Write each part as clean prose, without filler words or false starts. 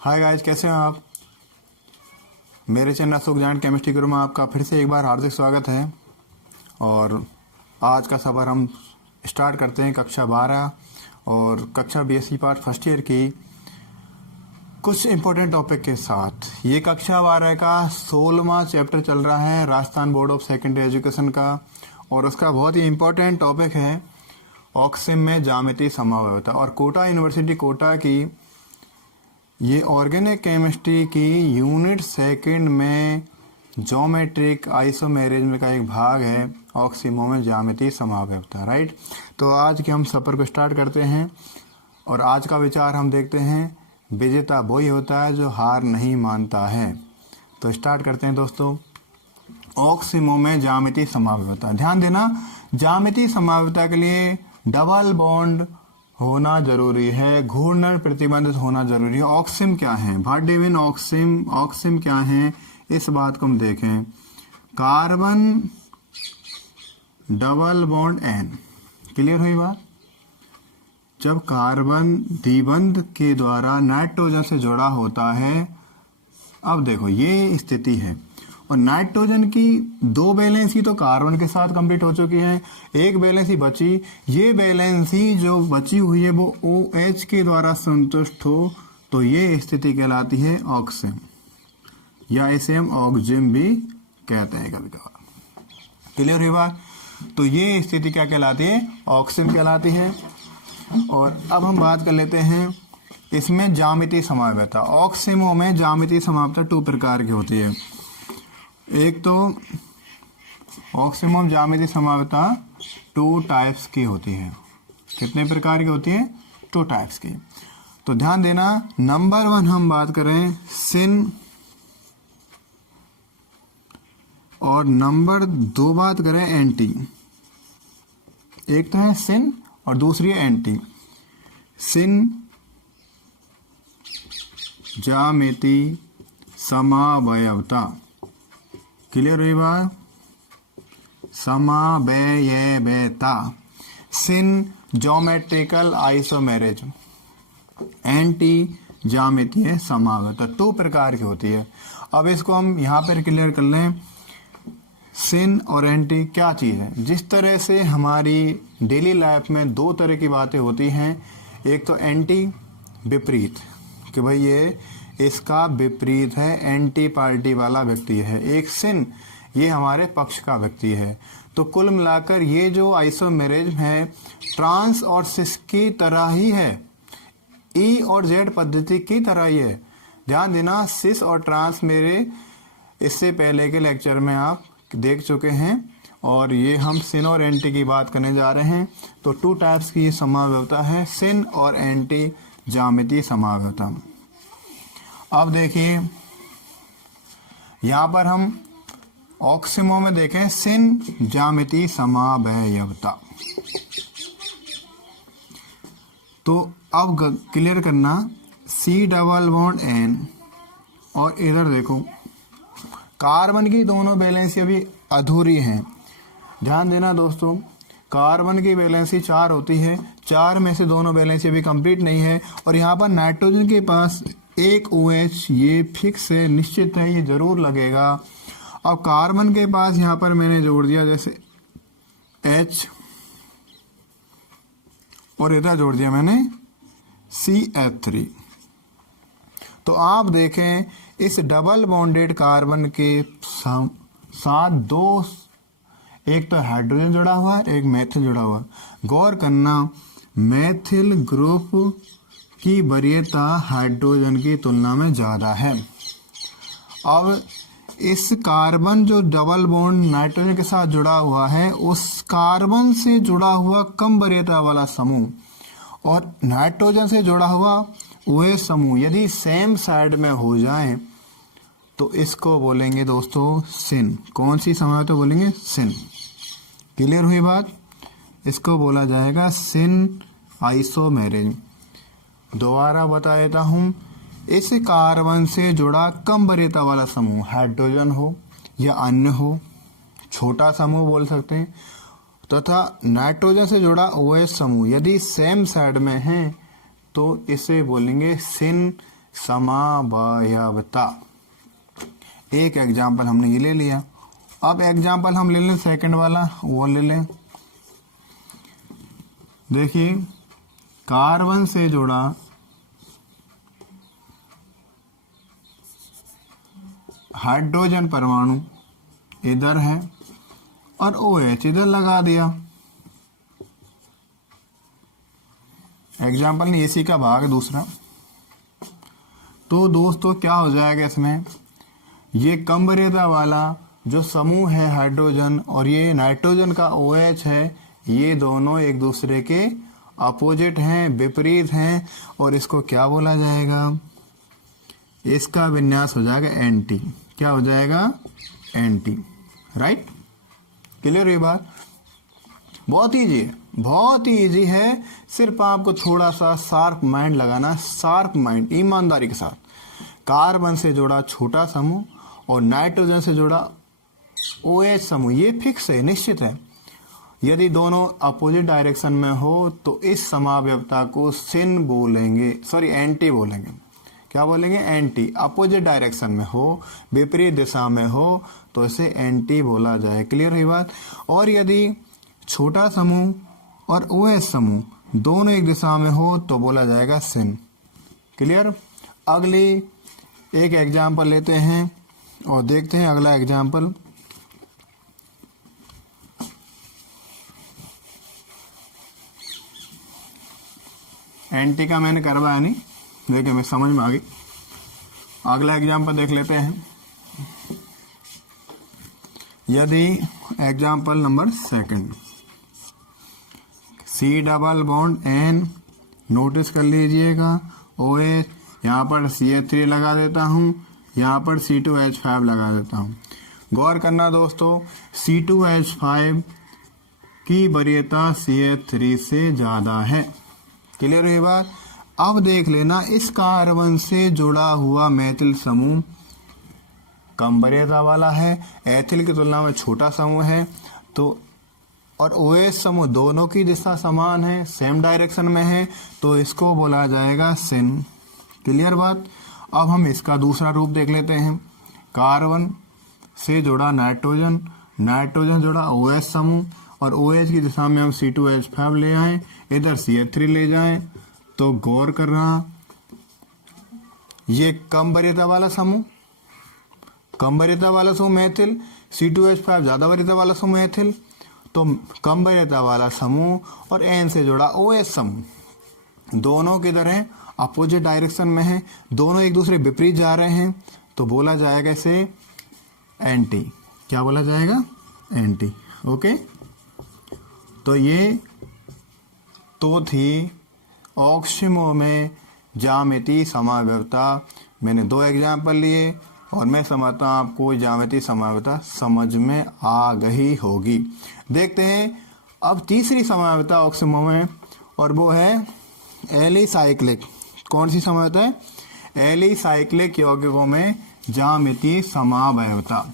Hi guys, कैसे हैं आप। मेरे चैनल अशोक जैन केमिस्ट्री गुरु में आपका फिर से एक बार हार्दिक स्वागत है। और आज का सफ़र हम स्टार्ट करते हैं कक्षा 12 और कक्षा बीएससी पार्ट फर्स्ट ईयर की कुछ इम्पोर्टेंट टॉपिक के साथ। ये कक्षा 12 का 16वां चैप्टर चल रहा है Rajasthan board of secondary education का, और उसका बहुत ही इम्पोर्टेंट टॉपिक है ऑक्सिम में ज्यामितीय समव्यवस्था। और कोटा यूनिवर्सिटी कोटा की ये ऑर्गेनिक केमिस्ट्री की यूनिट सेकंड में ज्योमेट्रिक आइसोमेरिज्म का एक भाग है ऑक्सिमो में ज्यामितीय समव्यवस्था, राइट। तो आज के हम सफ़र को स्टार्ट करते हैं और आज का विचार हम देखते हैं, विजेता वही होता है जो हार नहीं मानता है। तो स्टार्ट करते हैं दोस्तों, ऑक्सिमो में ज्यामितीय समव्यवस्था। ध्यान देना, ज्यामितीय समव्यवस्था के लिए डबल बॉन्ड होना जरूरी है, घूर्णन प्रतिबंधित होना जरूरी है। ऑक्सिम क्या है, व्हाट डू मीन ऑक्सिम क्या है, इस बात को हम देखें। कार्बन डबल बॉन्ड एन, क्लियर हुई बात। जब कार्बन द्विबंध के द्वारा नाइट्रोजन से जुड़ा होता है, अब देखो ये स्थिति है, और नाइट्रोजन की 2 वैलेंसी तो कार्बन के साथ कंप्लीट हो चुकी है, 1 वैलेंसी बची। ये वैलेंसी जो बची हुई है वो OH के द्वारा संतुष्ट हो तो ये स्थिति कहलाती है ऑक्सिम, या इसे हम ऑक्जिम भी कहते हैं कभी कभार। क्लियर हुई बात। तो ये स्थिति क्या कहलाती है, ऑक्सिम कहलाती है। और अब हम बात कर लेते हैं इसमें ज्यामितीय समव्यवस्था। ऑक्सिमो में ज्यामितीय समव्यवस्था 2 प्रकार की होती है। एक तो ऑक्सिमम ज्यामितीय समव्यवस्था 2 टाइप्स की होती है। कितने प्रकार की होती है, 2 टाइप्स की। तो ध्यान देना, नंबर 1 हम बात करें सिन, और नंबर 2 बात करें एंटी। एक तो है सिन और दूसरी है एंटी। सिन ज्यामितीय समव्यवस्था, क्लियर हुई बात। समव्यवस्था, सिन ज्योमेट्रिकल आइसोमेरिज्म, एंटी ज्यामितीय समव्यवस्था, 2 प्रकार की होती है। अब इसको हम यहाँ पर क्लियर कर लें, सिन और एंटी क्या चीज़ है। जिस तरह से हमारी डेली लाइफ में 2 तरह की बातें होती हैं, एक तो एंटी विपरीत, कि भाई ये इसका विपरीत है, एंटी पार्टी वाला व्यक्ति है। एक सिन, ये हमारे पक्ष का व्यक्ति है। तो कुल मिलाकर ये जो आइसोमेरिज्म है ट्रांस और सिस की तरह ही है, ई और जेड पद्धति की तरह ही है। ध्यान देना, सिस और ट्रांस मेरे इससे पहले के लेक्चर में आप देख चुके हैं, और ये हम सिन और एंटी की बात करने जा रहे हैं। तो 2 टाइप्स की समव्यवस्था है, सिन और एंटी ज्यामितीय समव्यवस्था। अब देखिए यहां पर हम ऑक्सिमो में देखें सिन ज्यामितीय समव्यवस्था। तो अब क्लियर करना, C डबल बॉन्ड N, और इधर देखो कार्बन की दोनों वैलेंसी अभी अधूरी हैं। ध्यान देना दोस्तों, कार्बन की वैलेंसी 4 होती है, 4 में से दोनों वैलेंसी अभी कंप्लीट नहीं है। और यहाँ पर नाइट्रोजन के पास 1 OH, ये फिक्स है, निश्चित है, ये जरूर लगेगा। अब कार्बन के पास यहाँ पर मैंने जोड़ दिया जैसे H, और इधर जोड़ दिया मैंने CH3। तो आप देखें इस डबल बॉन्डेड कार्बन के साथ 2, एक तो हाइड्रोजन जुड़ा हुआ है, एक मेथिल जुड़ा हुआ है। गौर करना, मेथिल ग्रुप की वरीयता हाइड्रोजन की तुलना में ज़्यादा है। अब इस कार्बन जो डबल बॉन्ड नाइट्रोजन के साथ जुड़ा हुआ है, उस कार्बन से जुड़ा हुआ कम वरीयता वाला समूह और नाइट्रोजन से जुड़ा हुआ वह समूह यदि सेम साइड में हो जाए तो इसको बोलेंगे दोस्तों सिन। कौन सी समव्यवस्था बोलेंगे, सिन। क्लियर हुई बात। इसको बोला जाएगा सिन आइसोमेरिज्म। दोबारा बता देता हूं, इस कार्बन से जुड़ा कम वरीयता वाला समूह, हाइड्रोजन हो या अन्य हो, छोटा समूह बोल सकते हैं, तथा नाइट्रोजन से जुड़ा OH समूह यदि सेम साइड में है तो इसे बोलेंगे सिन समावयवता। एक एग्जाम्पल हमने ये ले लिया। अब एग्जाम्पल हम ले लें सेकंड वाला, वो ले लें। देखिए, कार्बन से जुड़ा हाइड्रोजन परमाणु इधर है और OH इधर लगा दिया। एग्जाम्पल नहीं, इसी का भाग दूसरा। तो दोस्तों क्या हो जाएगा इसमें, ये कम वरीयता वाला जो समूह है हाइड्रोजन और ये नाइट्रोजन का OH है, ये दोनों एक दूसरे के अपोजिट हैं, विपरीत हैं, और इसको क्या बोला जाएगा, इसका विन्यास हो जाएगा एंटी। क्या हो जाएगा, एंटी। राइट, क्लियर ये बात? बहुत ईजी है, बहुत ही ईजी है। सिर्फ आपको थोड़ा सा शार्प माइंड लगाना, शार्प माइंड, ईमानदारी के साथ। कार्बन से जुड़ा छोटा समूह और नाइट्रोजन से जुड़ा OH समूह, ये फिक्स है, निश्चित है। यदि दोनों अपोजिट डायरेक्शन में हो तो इस समावयवता को सिन बोलेंगे, सॉरी एंटी बोलेंगे। क्या बोलेंगे, एंटी। अपोजिट डायरेक्शन में हो, विपरीत दिशा में हो तो इसे एंटी बोला जाए। क्लियर है बात? और यदि छोटा समूह और OH समूह दोनों एक दिशा में हो तो बोला जाएगा सिन। क्लियर? अगली एक एग्जाम्पल लेते हैं और देखते हैं अगला एग्जाम्पल। एंटी का मैंने करवाया नहीं, देखिए मैं समझ में आ गई। अगला एग्जाम्पल देख लेते हैं। यदि example number second, C double bond N, notice कर लीजिएगा, OH, यहाँ पर CH3 लगा देता हूँ, यहाँ पर C2H5 लगा देता हूँ। गौर करना दोस्तों, C2H5 की वरीयता CH3 से ज़्यादा है। क्लियर है बात? अब देख लेना, इस कार्बन से जुड़ा हुआ मेथिल समूह कम वरीयता वाला है, एथिल की तुलना में छोटा समूह है, तो और OH समूह दोनों की दिशा समान है, सेम डायरेक्शन में है, तो इसको बोला जाएगा सिन। क्लियर बात? अब हम इसका दूसरा रूप देख लेते हैं। कार्बन से जुड़ा नाइट्रोजन, नाइट्रोजन जुड़ा OH समूह और OH की दिशा में हम C2H5 ले आए, इधर CH3 ले जाएं, तो गौर करना, ये कम वरीयता वाला समूह, कम वरीयता वाला समूह मेथिल, C2H5 ज्यादा वरीयता वाला समूह मेथिल, तो कम वरीयता वाला समूह और N से जुड़ा OH समूह दोनों किधर हैं, अपोजिट डायरेक्शन में हैं, दोनों एक दूसरे विपरीत जा रहे हैं, तो बोला जाएगा इसे एंटी। क्या बोला जाएगा, एंटी। ओके, तो ये तो थी ऑक्सिमो में ज्यामितीय समावयवता। मैंने 2 एग्जाम्पल लिए और मैं समझता हूँ आपको ज्यामितीय समावयवता समझ में आ गई होगी। देखते हैं अब तीसरी समावयवता ऑक्सिमो में, और वो है एलिसाइक्लिक। कौन सी समावयवता है? एलिसाइक्लिक यौगिकों में ज्यामितीय समावयवता।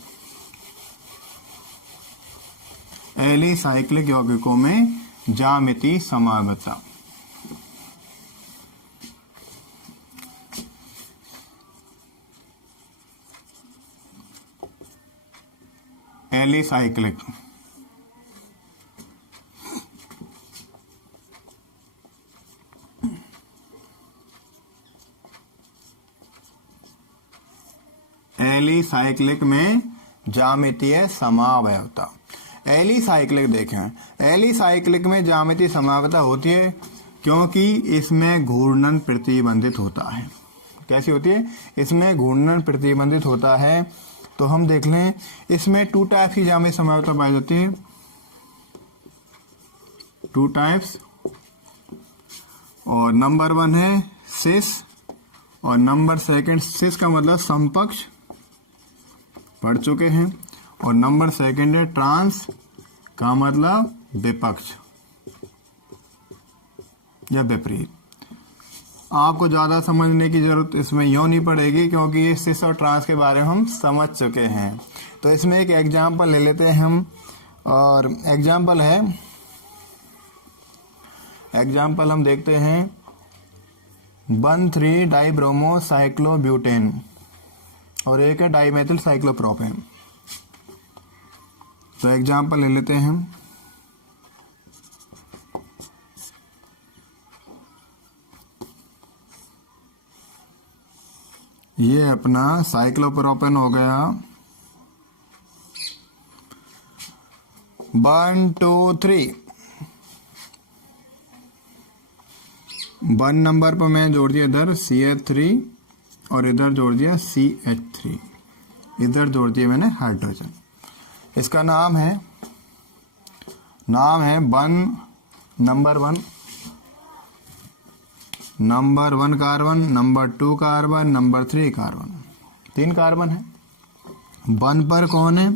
एलिसाइक्लिक यौगिकों में ज्यामितीय समावयवता। एलिसाइक्लिक एलिसाइक्लिक में ज्यामितीय समावयवता। एलिसाइक्लिक देखें, एलिसाइक्लिक में ज्यामितीय समावयवता होती है क्योंकि इसमें घूर्णन प्रतिबंधित होता है। कैसी होती है? इसमें घूर्णन प्रतिबंधित होता है। तो हम देख लें, इसमें 2 टाइप की ज्यामितीय समावयवता पाई जाती है, 2 टाइप्स, और नंबर 1 है सिस और नंबर 2 सिस का मतलब समपक्ष, पढ़ चुके हैं, और नंबर 2 है ट्रांस का मतलब विपक्ष या विपरीत। आपको ज्यादा समझने की जरूरत इसमें यूं नहीं पड़ेगी क्योंकि ये सिस और ट्रांस के बारे में हम समझ चुके हैं। तो इसमें एक एग्जाम्पल ले लेते हैं हम, और एग्जाम्पल है, एग्जाम्पल हम देखते हैं 1,3 डाइब्रोमो साइक्लोब्यूटेन और एक है डाइमेथिल साइक्लोप्रोपेन। तो एग्जाम्पल ले लेते हैं। ये अपना साइक्लोप्रोपेन हो गया 1 2 3। 1 नंबर पर मैं जोड़ दिया इधर CH3 और इधर जोड़ दिया CH3, इधर जोड़ दिया मैंने हाइड्रोजन। इसका नाम है 1 number 1 carbon, number 2 carbon, number 3 carbon, 3 carbon है। 1 पर कौन है?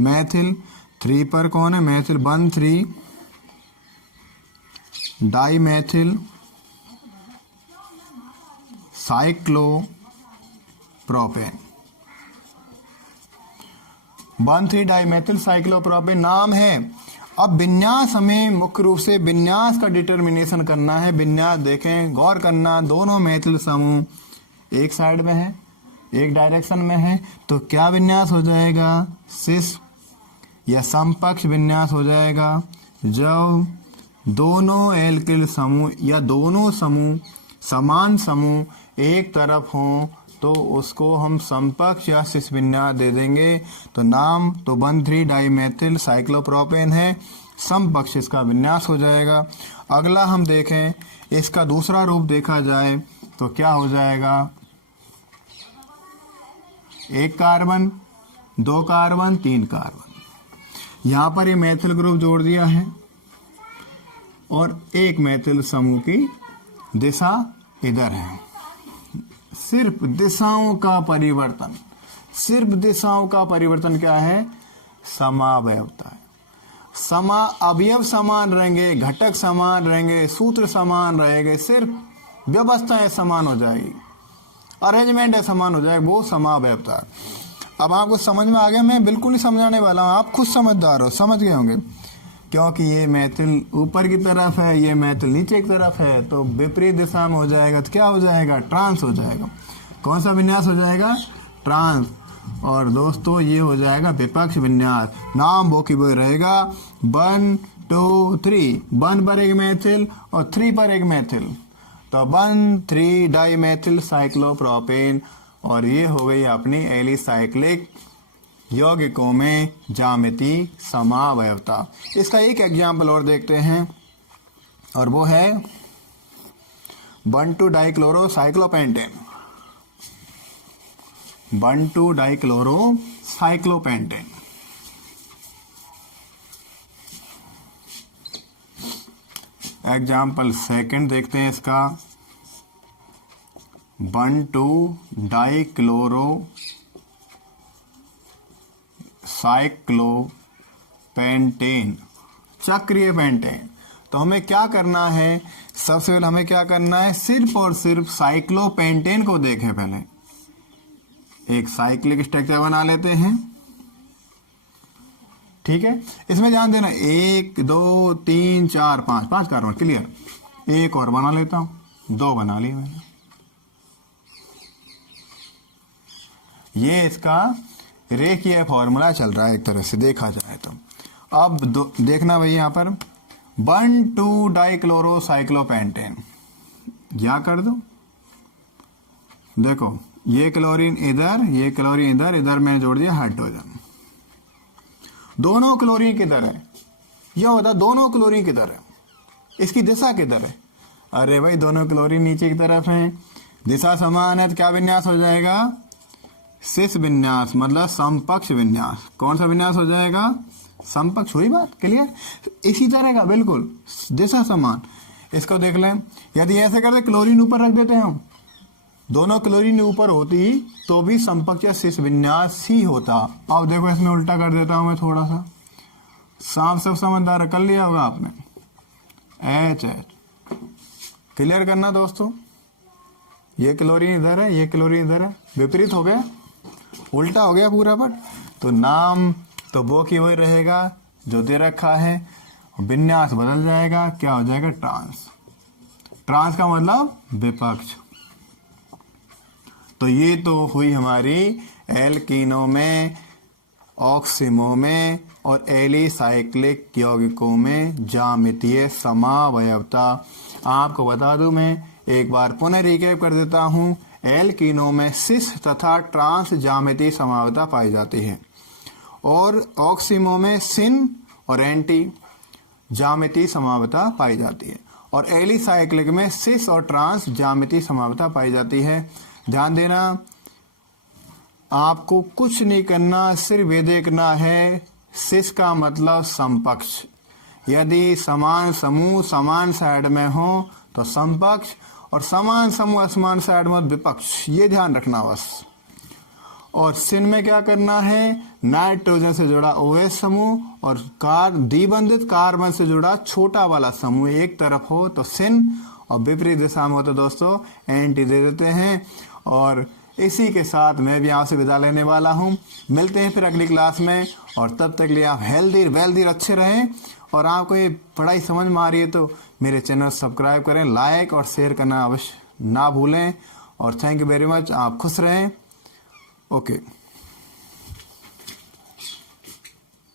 मैथिल। 3 पर कौन है? Maithil. 1,3 dimethyl cyclopropane. 1,3 dimethyl cyclopropane नाम है। अब विन्यास, हमें मुख्य रूप से विन्यास का डिटर्मिनेशन करना है। विन्यास देखें, गौर करना, दोनों मैथिल समूह एक साइड में है, एक डायरेक्शन में है, तो क्या विन्यास हो जाएगा? सिस या समपक्ष विन्यास हो जाएगा। जब दोनों एल्किल समूह या दोनों समूह समान समूह एक तरफ हों तो उसको हम समपक्ष या सिस विन्यास दे देंगे। तो नाम तो 1,3 डाइमेथिल साइक्लोप्रोपेन है, समपक्ष इसका विन्यास हो जाएगा। अगला हम देखें, इसका दूसरा रूप देखा जाए तो क्या हो जाएगा? 1 कार्बन, 2 कार्बन, 3 कार्बन। यहाँ पर ये मैथिल ग्रुप जोड़ दिया है और एक मैथिल समूह की दिशा इधर है। सिर्फ दिशाओं का परिवर्तन, सिर्फ दिशाओं का परिवर्तन क्या है? समावयवता है। अवयव समान रहेंगे, घटक समान रहेंगे, सूत्र समान रहेंगे, सिर्फ व्यवस्थाएं समान हो जाएगी, अरेंजमेंट है समान हो जाएगा, वो समावयवता है। अब आपको समझ में आ गया? मैं बिल्कुल ही समझाने वाला हूँ, आप खुद समझदार हो, समझ गए होंगे। क्योंकि ये मैथिल ऊपर की तरफ है, ये मैथिल नीचे की तरफ है, तो विपरीत दिशा में हो जाएगा तो क्या हो जाएगा? ट्रांस हो जाएगा। कौन सा विन्यास हो जाएगा? ट्रांस। और दोस्तों ये हो जाएगा विपक्ष विन्यास। नाम वो की वो रहेगा 1 2 3। 1 पर एक मैथिल और 3 पर एक मैथिल, तो 1,3 डाइमेथिल साइक्लोप्रोपेन। और ये हो गई अपनी एलिसाइक्लिक यौगिकों में ज्यामिति समावयवता। इसका एक एग्जाम्पल और देखते हैं और वो है 1,2 dichloro cyclopentane. 1,2 dichloro cyclopentane. Example second देखते हैं इसका 1,2 डाइक्लोरो साइक्लोपेंटेन, चक्रीय पेंटेन। तो हमें क्या करना है? सबसे पहले हमें क्या करना है? सिर्फ और सिर्फ साइक्लोपेंटेन को देखें। पहले एक साइक्लिक स्ट्रक्चर बना लेते हैं, ठीक है। इसमें ध्यान देना 1 2 3 4 5 कार्बन, क्लियर। एक और बना लेता हूं, 2 बना लिए मैंने। ये इसका रेखीय फॉर्मूला चल रहा है एक तरह से देखा जाए तो। अब देखना भाई यहाँ पर 1,2 डाइक्लोरो साइक्लोपेंटेन, क्या कर दो, देखो ये क्लोरीन इधर, ये क्लोरीन इधर, इधर मैंने जोड़ दिया हाइड्रोजन। दोनों क्लोरीन किधर है? यह होता दोनों क्लोरीन किधर है? इसकी दिशा किधर है? अरे भाई दोनों क्लोरीन नीचे की तरफ है, दिशा समान है, तो क्या विन्यास हो जाएगा? सिस विन्यास, मतलब समपक्ष विन्यास। कौन सा विन्यास हो जाएगा? समपक्ष। हुई बात क्लियर? इसी तरह का बिल्कुल दिशा समान। इसको देख लें, यदि ऐसे करते क्लोरीन ऊपर रख देते हैं हम, दोनों क्लोरीन ऊपर होती तो भी समपक्ष या सिस विन्यास ही होता। अब देखो इसमें उल्टा कर देता हूं मैं थोड़ा सा, सांप सब समझदार कर लिया होगा आपने। एच क्लियर करना दोस्तों, ये क्लोरीन इधर है, ये क्लोरीन इधर है, विपरीत हो गया, उल्टा हो गया पूरा पट। तो नाम तो वो की वही रहेगा जो दे रखा है, विन्यास बदल जाएगा, क्या हो जाएगा? ट्रांस। ट्रांस का मतलब विपक्ष। तो ये तो हुई हमारी एल्कीनो में, ऑक्सिमो में और एलिसाइक्लिक यौगिकों में ज्यामितीय समावयवता। आपको बता दूं, मैं एक बार पुनः रिकैप कर देता हूं। एल्कीनो में सिस तथा ट्रांस ज्यामितीय समावयवता पाई जाती है और ऑक्सिमो में सिन और एंटी ज्यामितीय समावयवता पाई जाती है और एलिसाइक्लिक में सिस और ट्रांस ज्यामितीय समावयवता पाई जाती है। ध्यान देना, आपको कुछ नहीं करना, सिर्फ ये देखना है सिस का मतलब समपक्ष। यदि समान समूह समान साइड में हो तो समपक्ष और समान समूह असमान साइड में विपक्ष, ये ध्यान रखना बस। और सिन में क्या करना है, नाइट्रोजन से जुड़ा OH समूह और द्विबंधित कार्बन से जुड़ा छोटा वाला समूह एक तरफ हो तो सिन और विपरीत दिशा में हो तो दोस्तों एंटी दे देते हैं। और इसी के साथ मैं भी यहाँ से विदा लेने वाला हूँ। मिलते हैं फिर अगली क्लास में और तब तक लिए आप हेल्दी वेल्दी अच्छे रहें। और आपको ये पढ़ाई समझ में आ रही है तो मेरे चैनल सब्सक्राइब करें, लाइक और शेयर करना अवश्य ना भूलें। और थैंक यू वेरी मच। आप खुश रहें। ओके।